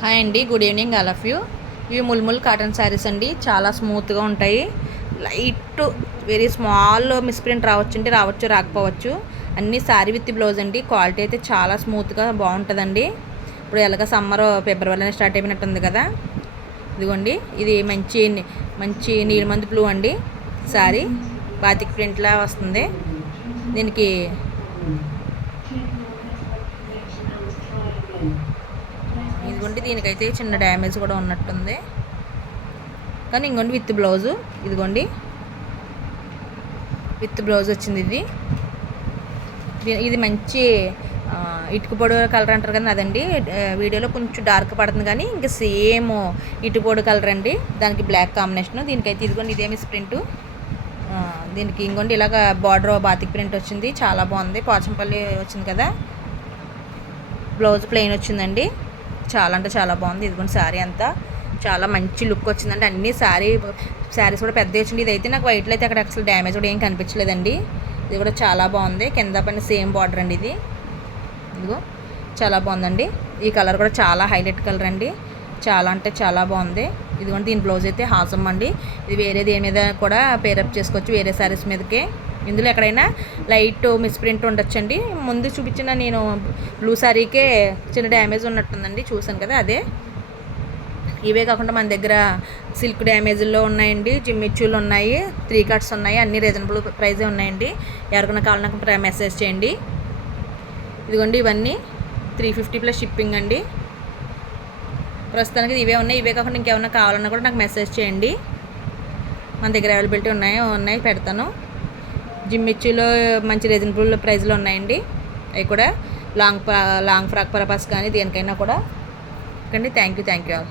Hi అండి, good evening all of you. ఇవి mulmul cotton saris అండి. చాలా స్మూత్గా ఉంటాయి. లైట్ వెరీ స్మాల్ మిస్ప్రింట్ రావచ్చు రాకపోవచ్చు. అన్నీ శారీ విత్ బ్లౌజ్ అండి. క్వాలిటీ అయితే చాలా స్మూత్గా బాగుంటుందండి. ఇప్పుడు ఎలాగ సమ్మర్ ఫిబ్రవరిలోనే స్టార్ట్ అయిపోయినట్టుంది కదా. ఇదిగోండి, ఇది మంచి మంచి నీలిమంది బ్లూ అండి. శారీ బాతిక్ ప్రింట్లా వస్తుంది. దీనికి ఇదిగోండి, దీనికైతే చిన్న డ్యామేజ్ కూడా ఉన్నట్టుంది. కానీ ఇంకోండి విత్ బ్లౌజు, ఇదిగోండి విత్ బ్లౌజ్ వచ్చింది. ఇది మంచి ఇటుక పొడి కలర్ అంటారు కదా, అదండి. వీడియోలో కొంచెం డార్క్ పడుతుంది కానీ ఇంకా సేమ్ ఇటుక పొడి కలర్ అండి. దానికి బ్లాక్ కాంబినేషన్. దీనికైతే ఇదిగోండి ఇదేమి ప్రింటు. దీనికి ఇంకోండి ఇలాగ బార్డర్ బాతిక్ ప్రింట్ వచ్చింది. చాలా బాగుంది. పోచంపల్లి వచ్చింది కదా. బ్లౌజ్ ప్లెయిన్ వచ్చిందండి. చాలా అంటే చాలా బాగుంది. ఇదిగోండి శారీ అంతా చాలా మంచి లుక్ వచ్చిందండి. అన్ని శారీస్ కూడా పెద్ద వచ్చింది. ఇదైతే నాకు వైట్లో అయితే అక్కడ అసలు డ్యామేజ్ కూడా ఏం కనిపించలేదండి. ఇది కూడా చాలా బాగుంది. కింద పైన సేమ్ బార్డర్ అండి. ఇదిగో చాలా బాగుందండి. ఈ కలర్ కూడా చాలా హైలైట్ కలర్ అండి. చాలా అంటే చాలా బాగుంది. ఇదిగోండి దీని బ్లౌజ్ అయితే హాసం అండి. ఇది వేరే దేని మీద కూడా పేరప్ చేసుకోవచ్చు, వేరే శారీస్ మీదకే. ఇందులో ఎక్కడైనా లైట్ మిస్ప్రింట్ ఉండొచ్చండి. ముందు చూపించిన నేను బ్లూ శారీకే చిన్న డ్యామేజ్ ఉన్నట్టుందండి, చూసాను కదా, అదే. ఇవే కాకుండా మన దగ్గర సిల్క్ డ్యామేజ్లో ఉన్నాయండి, జిమ్మిచ్చులు ఉన్నాయి, 3 కట్స్ ఉన్నాయి. అన్నీ రీజనబుల్ ప్రైజే ఉన్నాయండి. ఎవరికైనా కావాలన్నా మెసేజ్ చేయండి. ఇదిగోండి ఇవన్నీ 350 ప్లస్ షిప్పింగ్ అండి. ప్రస్తుతానికి ఇవే ఉన్నాయి. ఇవే కాకుండా ఇంకేమైనా కావాలన్నా కూడా నాకు మెసేజ్ చేయండి. మన దగ్గర అవైలబిలిటీ ఉన్నాయి పెడతాను. జిమ్మిచ్చులో మంచి రీజనబుల్ ప్రైస్లో ఉన్నాయండి. అవి కూడా లాంగ్ ఫ్రాక్ పర్పస్ కానీ దేనికైనా కూడా. ఓకే అండి, థ్యాంక్ యూ ఆల్.